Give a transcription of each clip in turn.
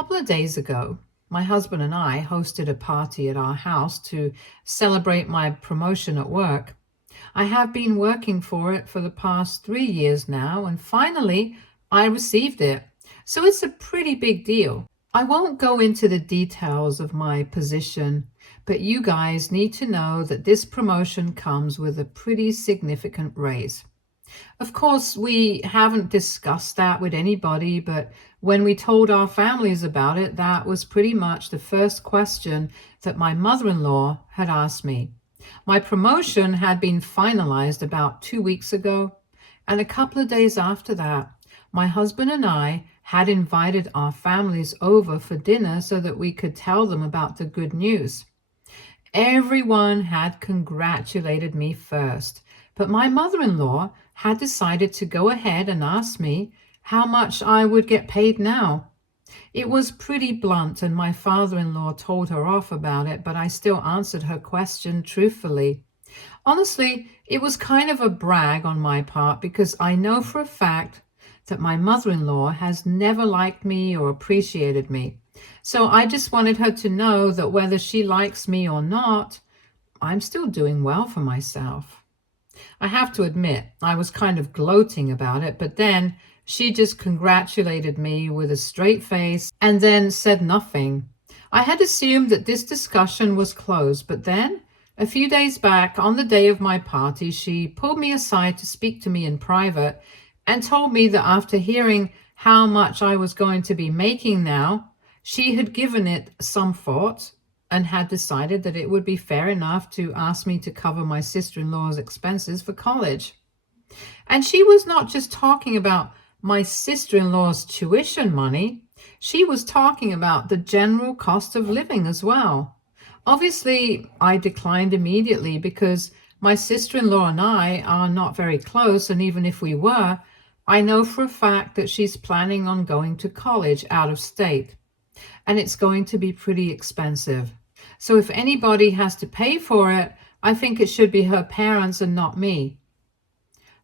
couple of days ago, my husband and I hosted a party at our house to celebrate my promotion at work. I have been working for it for the past 3 years now, and finally I received it. So it's a pretty big deal. I won't go into the details of my position, but you guys need to know that this promotion comes with a pretty significant raise. Of course, we haven't discussed that with anybody, but when we told our families about it, that was pretty much the first question that my mother-in-law had asked me. My promotion had been finalized about 2 weeks ago, and a couple of days after that, my husband and I had invited our families over for dinner so that we could tell them about the good news. Everyone had congratulated me first, but my mother-in-law had decided to go ahead and ask me how much I would get paid now. It was pretty blunt, and my father-in-law told her off about it, but I still answered her question truthfully. Honestly, it was kind of a brag on my part because I know for a fact that my mother-in-law has never liked me or appreciated me. So I just wanted her to know that whether she likes me or not, I'm still doing well for myself. I have to admit, I was kind of gloating about it, but then she just congratulated me with a straight face and then said nothing. I had assumed that this discussion was closed, but then, a few days back, on the day of my party, she pulled me aside to speak to me in private and told me that after hearing how much I was going to be making now, she had given it some thought and had decided that it would be fair enough to ask me to cover my sister-in-law's expenses for college. And she was not just talking about my sister-in-law's tuition money, she was talking about the general cost of living as well. Obviously, I declined immediately because my sister-in-law and I are not very close, and even if we were, I know for a fact that she's planning on going to college out of state, and it's going to be pretty expensive. So if anybody has to pay for it, I think it should be her parents and not me.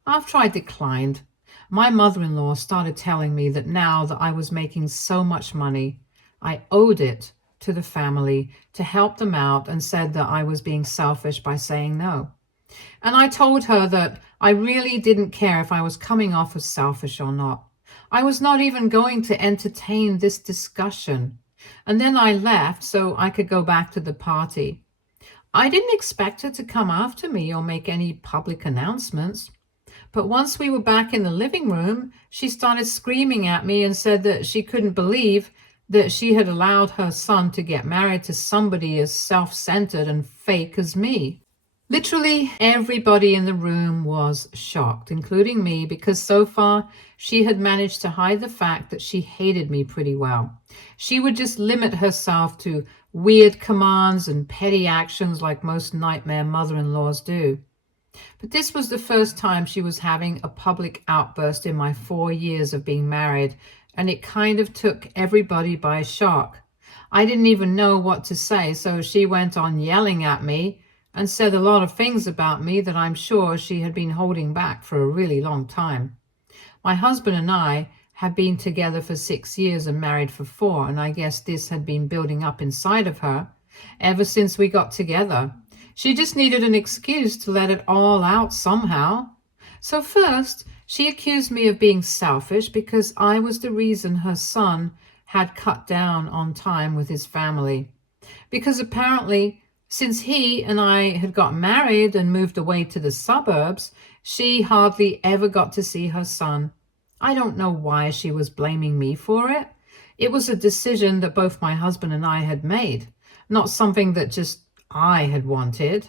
After I declined, my mother-in-law started telling me that now that I was making so much money, I owed it to the family to help them out, and said that I was being selfish by saying no. And I told her that I really didn't care if I was coming off as selfish or not. I was not even going to entertain this discussion. And then I left so I could go back to the party. I didn't expect her to come after me or make any public announcements. But once we were back in the living room, she started screaming at me and said that she couldn't believe that she had allowed her son to get married to somebody as self-centered and fake as me. Literally everybody in the room was shocked, including me, because so far she had managed to hide the fact that she hated me pretty well. She would just limit herself to weird commands and petty actions like most nightmare mother-in-laws do. But this was the first time she was having a public outburst in my 4 years of being married, and it kind of took everybody by shock. I didn't even know what to say, so she went on yelling at me and said a lot of things about me that I'm sure she had been holding back for a really long time. My husband and I had been together for 6 years and married for 4, and I guess this had been building up inside of her ever since we got together. She just needed an excuse to let it all out somehow. So first, she accused me of being selfish because I was the reason her son had cut down on time with his family. Because apparently, since he and I had got married and moved away to the suburbs, she hardly ever got to see her son. I don't know why she was blaming me for it. It was a decision that both my husband and I had made, not something that just I had wanted.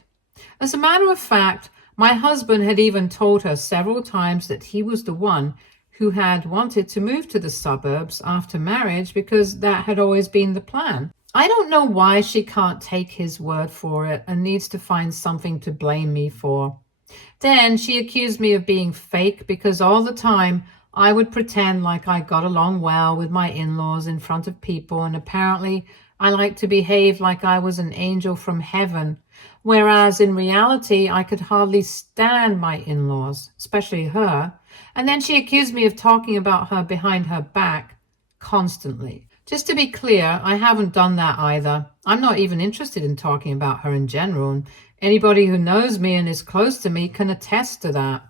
As a matter of fact, my husband had even told her several times that he was the one who had wanted to move to the suburbs after marriage because that had always been the plan. I don't know why she can't take his word for it and needs to find something to blame me for. Then she accused me of being fake because all the time I would pretend like I got along well with my in-laws in front of people, and apparently I liked to behave like I was an angel from heaven, whereas in reality I could hardly stand my in-laws, especially her. And then she accused me of talking about her behind her back constantly. Just to be clear, I haven't done that either. I'm not even interested in talking about her in general, and anybody who knows me and is close to me can attest to that.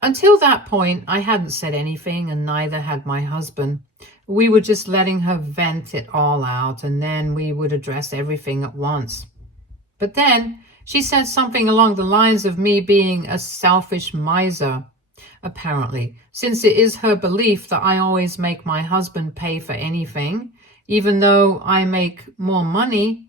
Until that point, I hadn't said anything, and neither had my husband. We were just letting her vent it all out, and then we would address everything at once. But then she said something along the lines of me being a selfish miser, apparently, since it is her belief that I always make my husband pay for anything, even though I make more money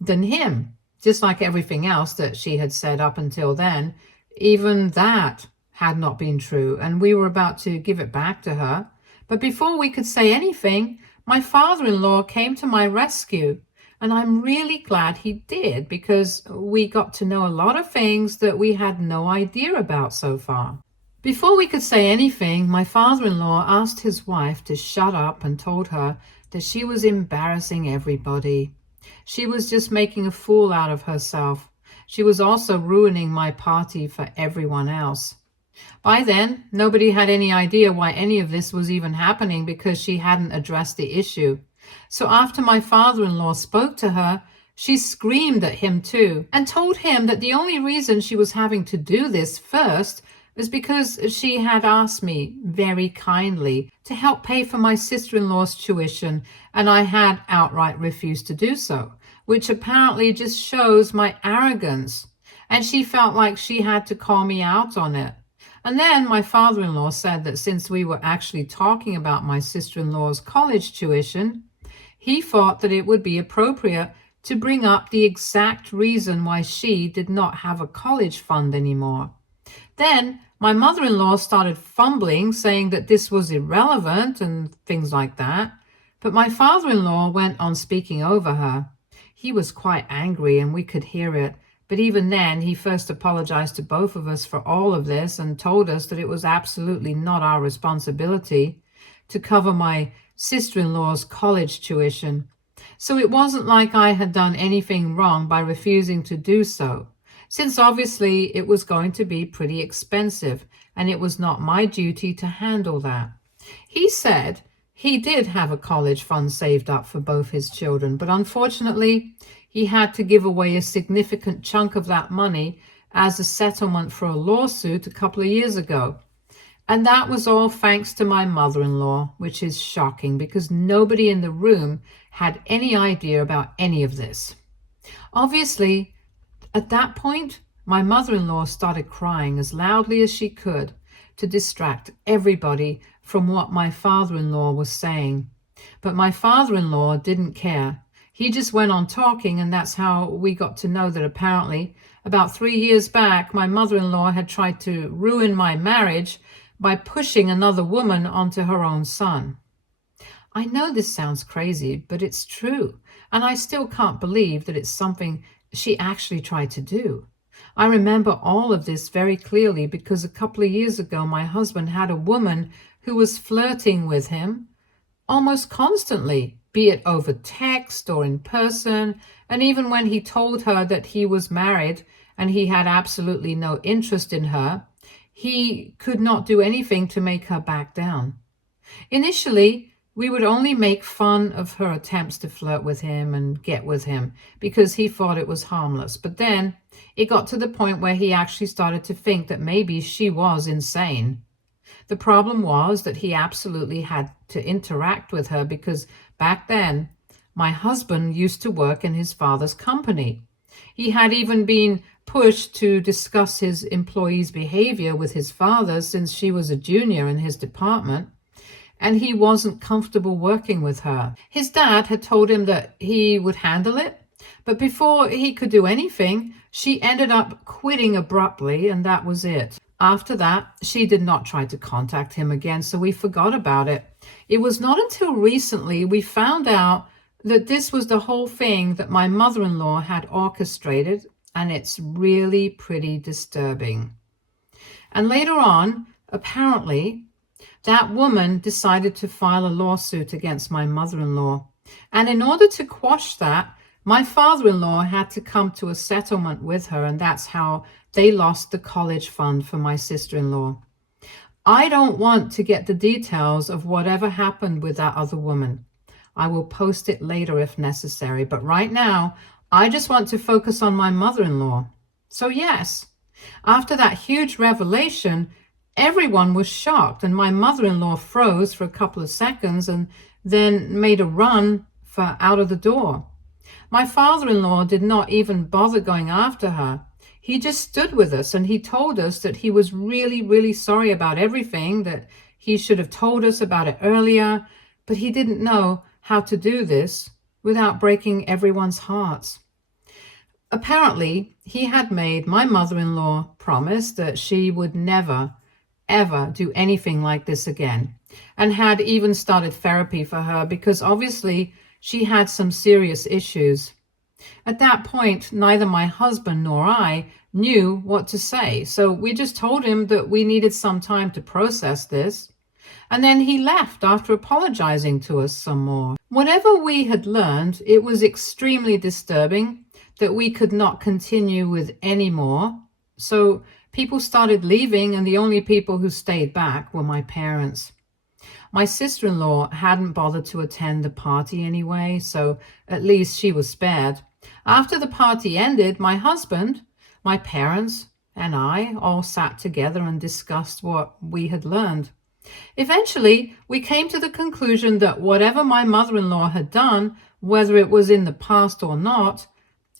than him, just like everything else that she had said up until then. Even that had not been true, and we were about to give it back to her. But before we could say anything, my father-in-law came to my rescue. And I'm really glad he did, because we got to know a lot of things that we had no idea about so far. Before we could say anything, my father-in-law asked his wife to shut up and told her that she was embarrassing everybody. She was just making a fool out of herself. She was also ruining my party for everyone else. By then, nobody had any idea why any of this was even happening, because she hadn't addressed the issue. So after my father-in-law spoke to her, she screamed at him too, and told him that the only reason she was having to do this first was because she had asked me very kindly to help pay for my sister-in-law's tuition, and I had outright refused to do so, which apparently just shows my arrogance. And she felt like she had to call me out on it. And then my father-in-law said that since we were actually talking about my sister-in-law's college tuition, he thought that it would be appropriate to bring up the exact reason why she did not have a college fund anymore. Then my mother-in-law started fumbling, saying that this was irrelevant and things like that. But my father-in-law went on speaking over her. He was quite angry, and we could hear it. But even then, he first apologized to both of us for all of this and told us that it was absolutely not our responsibility to cover my sister-in-law's college tuition. So it wasn't like I had done anything wrong by refusing to do so, since obviously it was going to be pretty expensive, and it was not my duty to handle that. He said he did have a college fund saved up for both his children, but unfortunately, he had to give away a significant chunk of that money as a settlement for a lawsuit a couple of years ago. And that was all thanks to my mother-in-law, which is shocking because nobody in the room had any idea about any of this. Obviously, at that point, my mother-in-law started crying as loudly as she could to distract everybody from what my father-in-law was saying. But my father-in-law didn't care. He just went on talking, and that's how we got to know that apparently about 3 years back, my mother-in-law had tried to ruin my marriage by pushing another woman onto her own son. I know this sounds crazy, but it's true, and I still can't believe that it's something she actually tried to do. I remember all of this very clearly because a couple of years ago, my husband had a woman who was flirting with him almost constantly, be it over text or in person, and even when he told her that he was married and he had absolutely no interest in her, he could not do anything to make her back down. Initially, we would only make fun of her attempts to flirt with him and get with him because he thought it was harmless. But then it got to the point where he actually started to think that maybe she was insane. The problem was that he absolutely had to interact with her because back then, my husband used to work in his father's company. He had even been pushed to discuss his employees' behavior with his father since she was a junior in his department, and he wasn't comfortable working with her. His dad had told him that he would handle it, but before he could do anything, she ended up quitting abruptly, and that was it. After that, she did not try to contact him again, so we forgot about it. It was not until recently we found out that this was the whole thing that my mother-in-law had orchestrated, and it's really pretty disturbing. And later on, apparently, that woman decided to file a lawsuit against my mother-in-law. And in order to quash that, my father-in-law had to come to a settlement with her, and that's how they lost the college fund for my sister-in-law. I don't want to get the details of whatever happened with that other woman. I will post it later if necessary, but right now, I just want to focus on my mother-in-law. So yes, after that huge revelation, everyone was shocked, and my mother-in-law froze for a couple of seconds and then made a run for out of the door. My father-in-law did not even bother going after her. He just stood with us and he told us that he was really, really sorry about everything, that he should have told us about it earlier, but he didn't know how to do this without breaking everyone's hearts. Apparently, he had made my mother-in-law promise that she would never, ever do anything like this again, and had even started therapy for her because obviously she had some serious issues. At that point, neither my husband nor I knew what to say, so we just told him that we needed some time to process this. And then he left after apologizing to us some more. Whatever we had learned, it was extremely disturbing that we could not continue with any more. So people started leaving, and the only people who stayed back were my parents. My sister-in-law hadn't bothered to attend the party anyway, so at least she was spared. After the party ended, my husband, my parents, and I all sat together and discussed what we had learned. Eventually, we came to the conclusion that whatever my mother-in-law had done, whether it was in the past or not,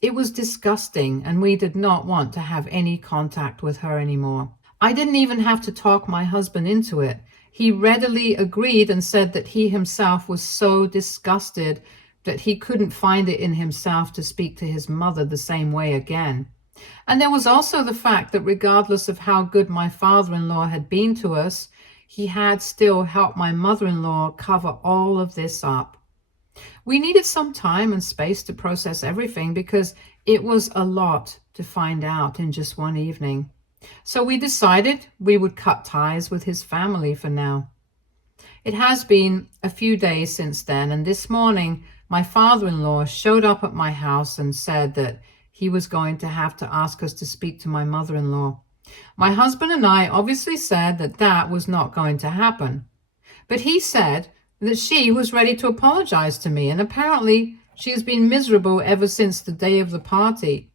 it was disgusting, and we did not want to have any contact with her anymore. I didn't even have to talk my husband into it. He readily agreed and said that he himself was so disgusted that he couldn't find it in himself to speak to his mother the same way again. And there was also the fact that regardless of how good my father-in-law had been to us, he had still helped my mother-in-law cover all of this up. We needed some time and space to process everything because it was a lot to find out in just one evening. So we decided we would cut ties with his family for now. It has been a few days since then, and this morning my father-in-law showed up at my house and said that he was going to have to ask us to speak to my mother-in-law. My husband and I obviously said that that was not going to happen. But he said that she was ready to apologize to me, and apparently she has been miserable ever since the day of the party.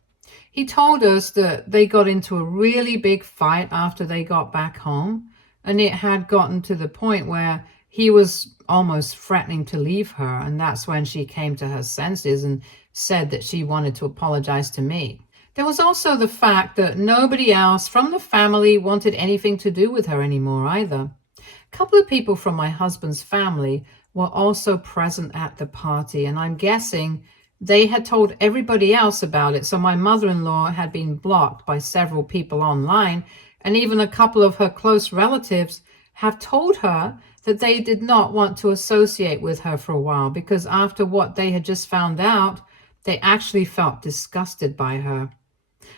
He told us that they got into a really big fight after they got back home, and it had gotten to the point where he was almost threatening to leave her, and that's when she came to her senses and said that she wanted to apologize to me. There was also the fact that nobody else from the family wanted anything to do with her anymore either. A couple of people from my husband's family were also present at the party, and I'm guessing they had told everybody else about it, so my mother-in-law had been blocked by several people online, and even a couple of her close relatives have told her that they did not want to associate with her for a while because after what they had just found out, they actually felt disgusted by her.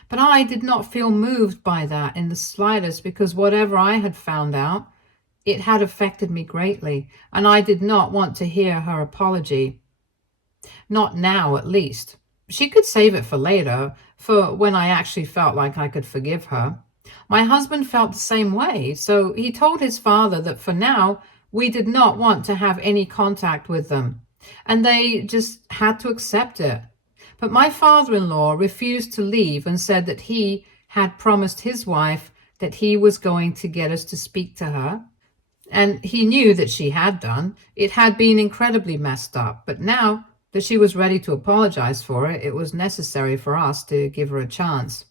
But I did not feel moved by that in the slightest because whatever I had found out, it had affected me greatly, and I did not want to hear her apology. Not now, at least. She could save it for later, for when I actually felt like I could forgive her. My husband felt the same way, so he told his father that for now, we did not want to have any contact with them, and they just had to accept it. But my father-in-law refused to leave and said that he had promised his wife that he was going to get us to speak to her. And he knew that she had done. It had been incredibly messed up, but now that she was ready to apologize for it, it was necessary for us to give her a chance.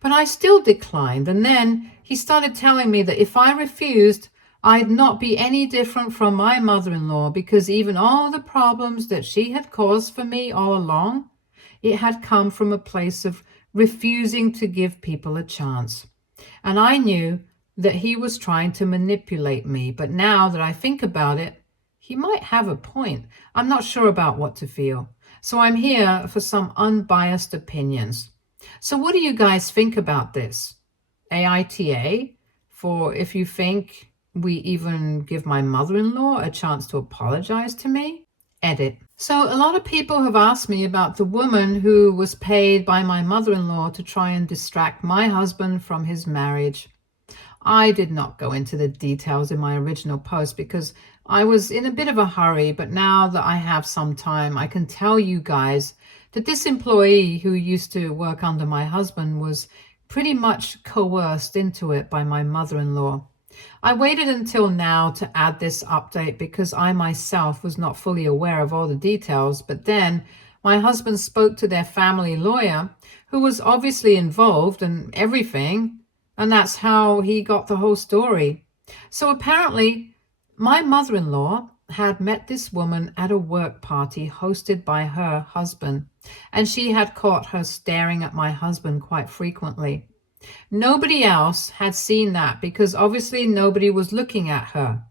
But I still declined, and then he started telling me that if I refused, I'd not be any different from my mother-in-law because even all the problems that she had caused for me all along, it had come from a place of refusing to give people a chance. And I knew that he was trying to manipulate me, but now that I think about it, he might have a point. I'm not sure about what to feel. So I'm here for some unbiased opinions. So what do you guys think about this? AITA, for if you think we even give my mother-in-law a chance to apologize to me? Edit. So a lot of people have asked me about the woman who was paid by my mother-in-law to try and distract my husband from his marriage. I did not go into the details in my original post because I was in a bit of a hurry, but now that I have some time, I can tell you guys that this employee who used to work under my husband was pretty much coerced into it by my mother-in-law. I waited until now to add this update because I myself was not fully aware of all the details, but then my husband spoke to their family lawyer, who was obviously involved in everything, and that's how he got the whole story. So apparently, my mother-in-law had met this woman at a work party hosted by her husband, and she had caught her staring at my husband quite frequently. Nobody else had seen that because obviously nobody was looking at her.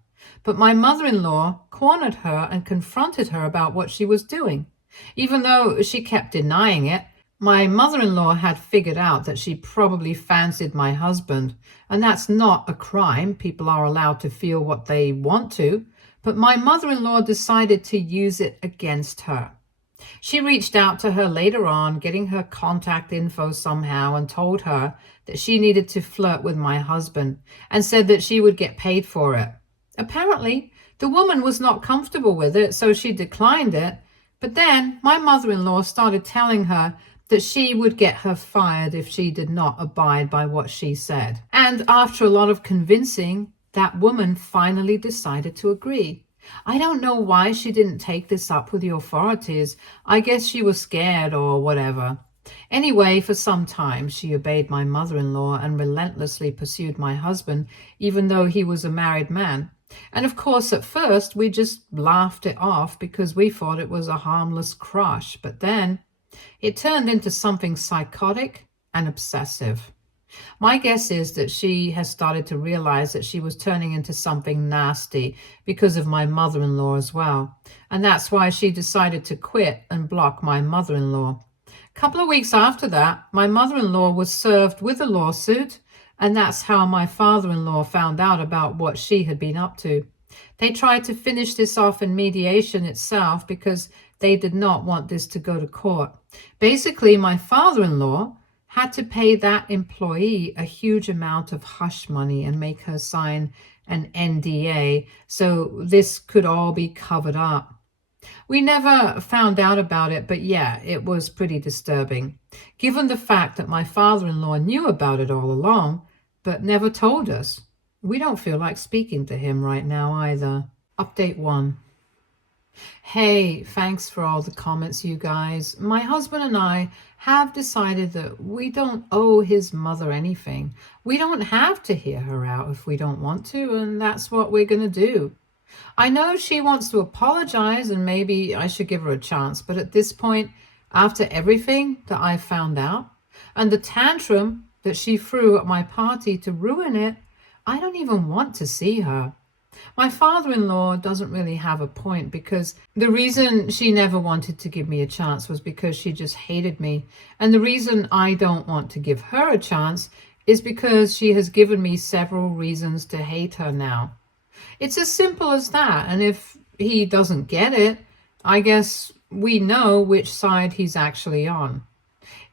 But my mother-in-law cornered her and confronted her about what she was doing. Even though she kept denying it, my mother-in-law had figured out that she probably fancied my husband, and that's not a crime. People are allowed to feel what they want to, but my mother-in-law decided to use it against her. She reached out to her later on, getting her contact info somehow, and told her that she needed to flirt with my husband and said that she would get paid for it. Apparently, the woman was not comfortable with it, so she declined it. But then my mother-in-law started telling her that she would get her fired if she did not abide by what she said. And after a lot of convincing, that woman finally decided to agree. I don't know why she didn't take this up with the authorities. I guess she was scared or whatever. Anyway, for some time, she obeyed my mother-in-law and relentlessly pursued my husband, even though he was a married man. And of course, at first, we just laughed it off because we thought it was a harmless crush. But then it turned into something psychotic and obsessive. My guess is that she has started to realize that she was turning into something nasty because of my mother-in-law as well. And that's why she decided to quit and block my mother-in-law. A couple of weeks after that, my mother-in-law was served with a lawsuit, and that's how my father-in-law found out about what she had been up to. They tried to finish this off in mediation itself because they did not want this to go to court. Basically, my father-in-law had to pay that employee a huge amount of hush money and make her sign an NDA so this could all be covered up. We never found out about it, but yeah, it was pretty disturbing, given the fact that my father-in-law knew about it all along, but never told us. We don't feel like speaking to him right now either. Update 1. Hey, thanks for all the comments, you guys. My husband and I have decided that we don't owe his mother anything. We don't have to hear her out if we don't want to, and that's what we're going to do. I know she wants to apologize, and maybe I should give her a chance, but at this point, after everything that I've found out, and the tantrum that she threw at my party to ruin it, I don't even want to see her. My father-in-law doesn't really have a point because the reason she never wanted to give me a chance was because she just hated me. And the reason I don't want to give her a chance is because she has given me several reasons to hate her now. It's as simple as that. And if he doesn't get it, I guess we know which side he's actually on.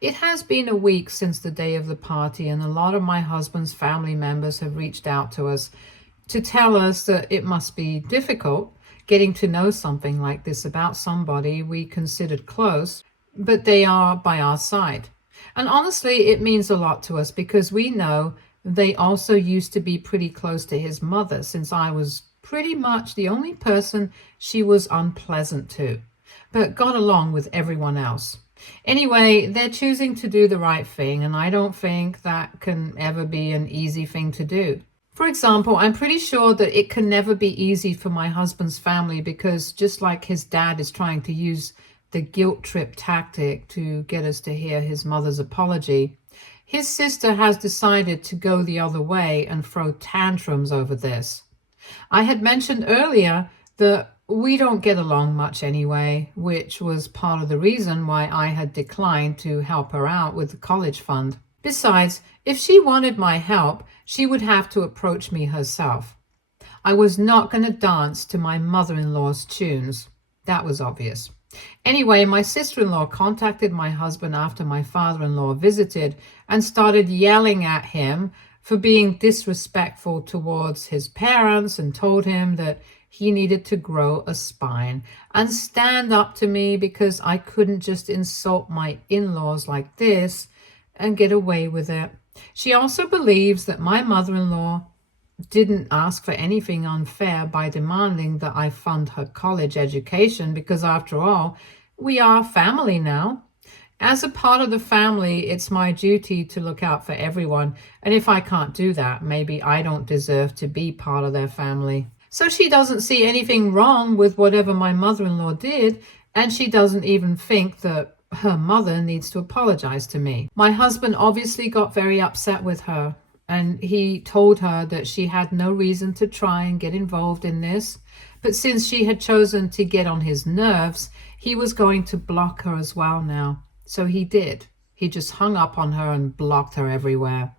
It has been a week since the day of the party, and a lot of my husband's family members have reached out to us to tell us that it must be difficult getting to know something like this about somebody we considered close, but they are by our side. And honestly, it means a lot to us because we know they also used to be pretty close to his mother, since I was pretty much the only person she was unpleasant to, but got along with everyone else. Anyway, they're choosing to do the right thing, and I don't think that can ever be an easy thing to do. For example, I'm pretty sure that it can never be easy for my husband's family because just like his dad is trying to use the guilt trip tactic to get us to hear his mother's apology, his sister has decided to go the other way and throw tantrums over this. I had mentioned earlier that we don't get along much anyway, which was part of the reason why I had declined to help her out with the college fund. Besides, if she wanted my help, she would have to approach me herself. I was not going to dance to my mother-in-law's tunes. That was obvious. Anyway, my sister-in-law contacted my husband after my father-in-law visited and started yelling at him for being disrespectful towards his parents, and told him that he needed to grow a spine and stand up to me because I couldn't just insult my in-laws like this and get away with it. She also believes that my mother-in-law didn't ask for anything unfair by demanding that I fund her college education because, after all, we are family now. As a part of the family, it's my duty to look out for everyone, and if I can't do that, maybe I don't deserve to be part of their family. So she doesn't see anything wrong with whatever my mother-in-law did, and she doesn't even think that her mother needs to apologize to me. My husband obviously got very upset with her, and he told her that she had no reason to try and get involved in this. But since she had chosen to get on his nerves, he was going to block her as well now. So he did. He just hung up on her and blocked her everywhere.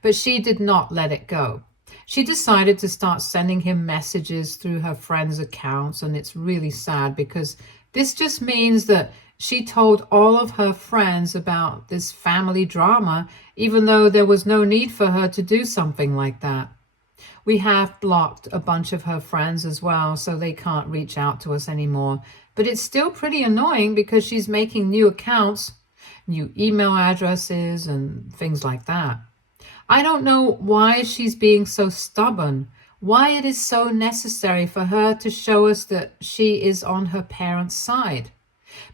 But she did not let it go. She decided to start sending him messages through her friends' accounts, and it's really sad because this just means that she told all of her friends about this family drama, even though there was no need for her to do something like that. We have blocked a bunch of her friends as well, so they can't reach out to us anymore. But it's still pretty annoying because she's making new accounts, new email addresses, and things like that. I don't know why she's being so stubborn, why it is so necessary for her to show us that she is on her parents' side.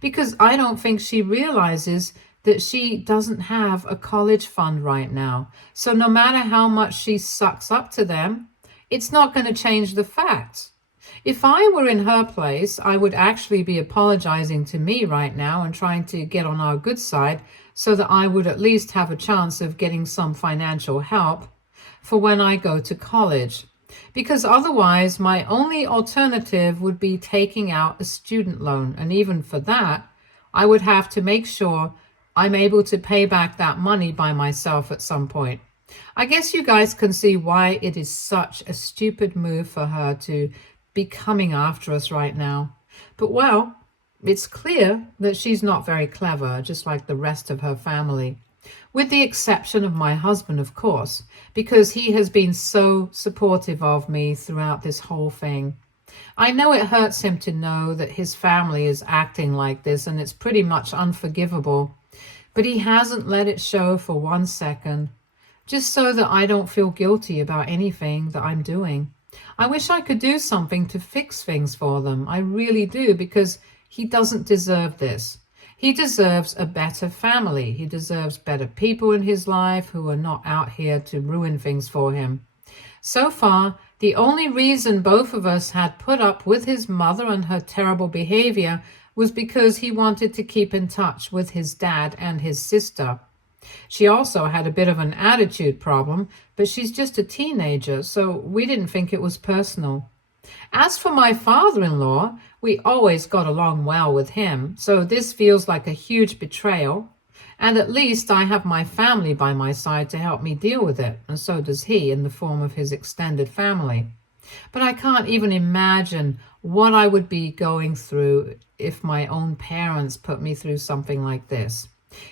Because I don't think she realizes that she doesn't have a college fund right now. So no matter how much she sucks up to them, it's not going to change the facts. If I were in her place, I would actually be apologizing to me right now and trying to get on our good side so that I would at least have a chance of getting some financial help for when I go to college. Because otherwise, my only alternative would be taking out a student loan. And even for that, I would have to make sure I'm able to pay back that money by myself at some point. I guess you guys can see why it is such a stupid move for her to be coming after us right now. But well, it's clear that she's not very clever, just like the rest of her family. With the exception of my husband, of course, because he has been so supportive of me throughout this whole thing. I know it hurts him to know that his family is acting like this, and it's pretty much unforgivable. But he hasn't let it show for 1 second, just so that I don't feel guilty about anything that I'm doing. I wish I could do something to fix things for them. I really do, because he doesn't deserve this. He deserves a better family. He deserves better people in his life who are not out here to ruin things for him. So far, the only reason both of us had put up with his mother and her terrible behavior was because he wanted to keep in touch with his dad and his sister. She also had a bit of an attitude problem, but she's just a teenager, so we didn't think it was personal. As for my father-in-law, we always got along well with him, so this feels like a huge betrayal. And at least I have my family by my side to help me deal with it, and so does he in the form of his extended family. But I can't even imagine what I would be going through if my own parents put me through something like this.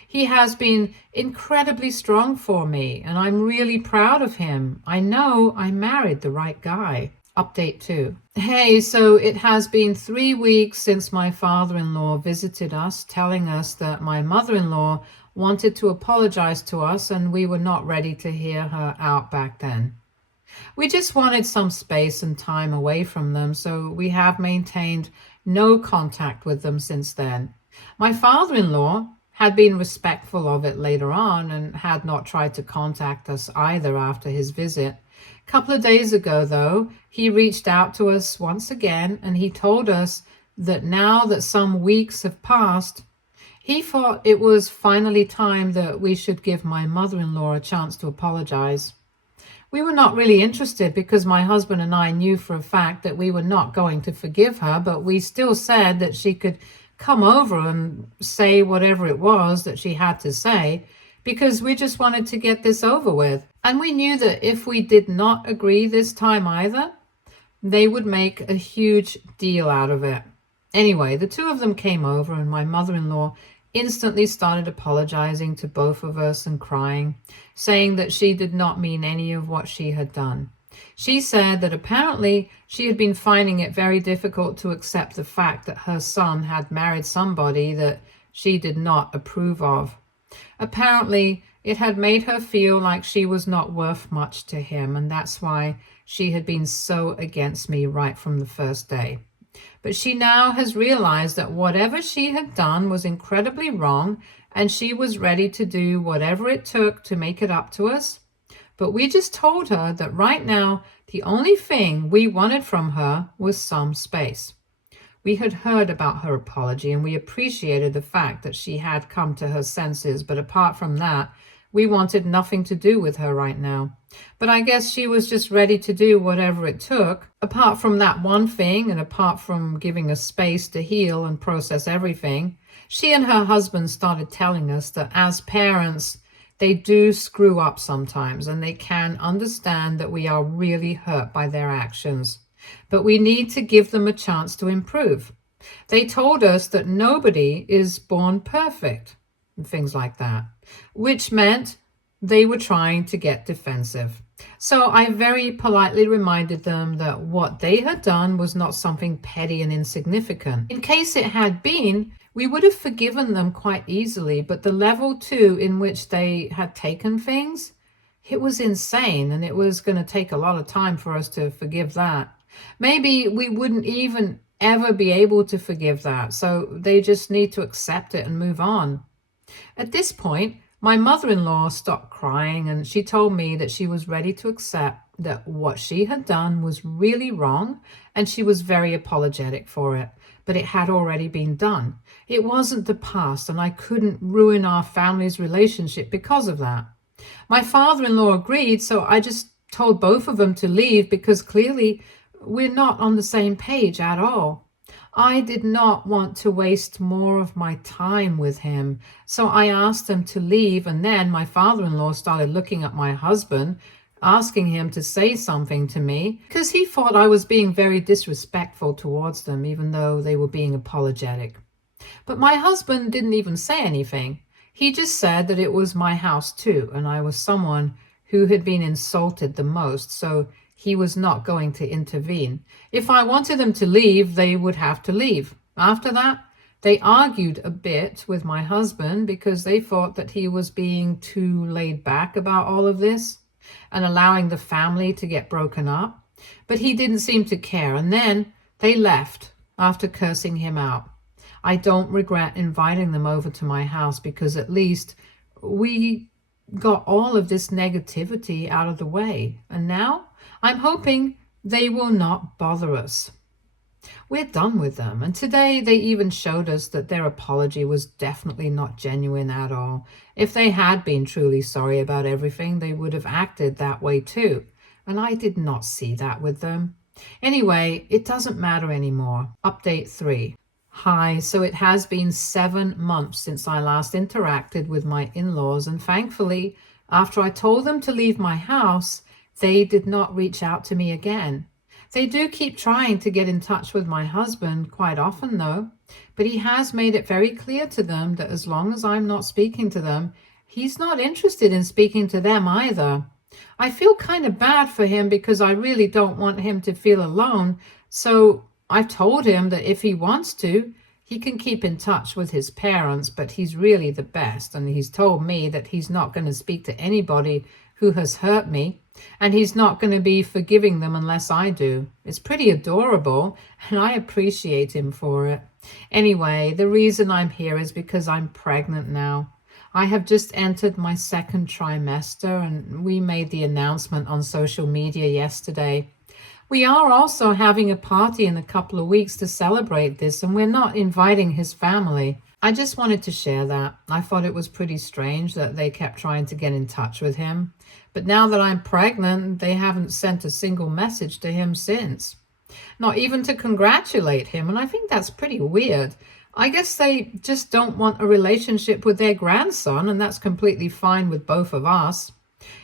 He has been incredibly strong for me, and I'm really proud of him. I know I married the right guy. Update 2. Hey, so it has been 3 weeks since my father-in-law visited us, telling us that my mother-in-law wanted to apologize to us and we were not ready to hear her out back then. We just wanted some space and time away from them, so we have maintained no contact with them since then. My father-in-law had been respectful of it later on and had not tried to contact us either after his visit. A couple of days ago, though, he reached out to us once again, and he told us that now that some weeks have passed, he thought it was finally time that we should give my mother-in-law a chance to apologize. We were not really interested because my husband and I knew for a fact that we were not going to forgive her, but we still said that she could come over and say whatever it was that she had to say, because we just wanted to get this over with. And we knew that if we did not agree this time either, they would make a huge deal out of it. Anyway, the two of them came over, and my mother-in-law instantly started apologizing to both of us and crying, saying that she did not mean any of what she had done. She said that apparently she had been finding it very difficult to accept the fact that her son had married somebody that she did not approve of. Apparently, it had made her feel like she was not worth much to him, and that's why she had been so against me right from the first day. But she now has realized that whatever she had done was incredibly wrong, and she was ready to do whatever it took to make it up to us. But we just told her that right now, the only thing we wanted from her was some space. We had heard about her apology and we appreciated the fact that she had come to her senses, but apart from that, we wanted nothing to do with her right now. But I guess she was just ready to do whatever it took. Apart from that one thing, and apart from giving us space to heal and process everything, she and her husband started telling us that as parents, they do screw up sometimes, and they can understand that we are really hurt by their actions. But we need to give them a chance to improve. They told us that nobody is born perfect, and things like that, which meant they were trying to get defensive. So I very politely reminded them that what they had done was not something petty and insignificant. In case it had been, we would have forgiven them quite easily, but the level too in which they had taken things, it was insane, and it was going to take a lot of time for us to forgive that. Maybe we wouldn't even ever be able to forgive that, so they just need to accept it and move on. At this point, my mother-in-law stopped crying, and she told me that she was ready to accept that what she had done was really wrong, and she was very apologetic for it, but it had already been done. It wasn't the past, and I couldn't ruin our family's relationship because of that. My father-in-law agreed, so I just told both of them to leave because clearly we're not on the same page at all. I did not want to waste more of my time with him, so I asked them to leave, and then my father-in-law started looking at my husband, asking him to say something to me, because he thought I was being very disrespectful towards them, even though they were being apologetic. But my husband didn't even say anything. He just said that it was my house too, and I was someone who had been insulted the most, so he was not going to intervene. If I wanted them to leave, they would have to leave. After that, they argued a bit with my husband because they thought that he was being too laid back about all of this and allowing the family to get broken up. But he didn't seem to care, and then they left after cursing him out. I don't regret inviting them over to my house because at least we got all of this negativity out of the way. And now I'm hoping they will not bother us. We're done with them. And today they even showed us that their apology was definitely not genuine at all. If they had been truly sorry about everything, they would have acted that way too. And I did not see that with them. Anyway, it doesn't matter anymore. Update 3. Hi, so it has been 7 months since I last interacted with my in-laws, and thankfully, after I told them to leave my house, they did not reach out to me again. They do keep trying to get in touch with my husband quite often though, but he has made it very clear to them that as long as I'm not speaking to them, he's not interested in speaking to them either. I feel kind of bad for him because I really don't want him to feel alone, so I've told him that if he wants to, he can keep in touch with his parents, but he's really the best, and he's told me that he's not going to speak to anybody who has hurt me, and he's not going to be forgiving them unless I do. It's pretty adorable, and I appreciate him for it. Anyway, the reason I'm here is because I'm pregnant now. I have just entered my 2nd trimester, and we made the announcement on social media yesterday. We are also having a party in a couple of weeks to celebrate this, and we're not inviting his family. I just wanted to share that. I thought it was pretty strange that they kept trying to get in touch with him. But now that I'm pregnant, they haven't sent a single message to him since. Not even to congratulate him, and I think that's pretty weird. I guess they just don't want a relationship with their grandson, and that's completely fine with both of us.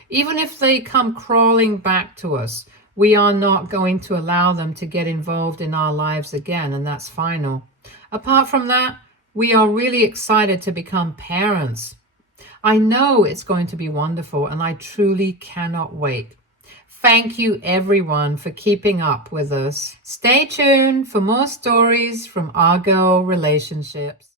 Even if they come crawling back to us, we are not going to allow them to get involved in our lives again, and that's final. Apart from that, we are really excited to become parents. I know it's going to be wonderful, and I truly cannot wait. Thank you, everyone, for keeping up with us. Stay tuned for more stories from our girl relationships.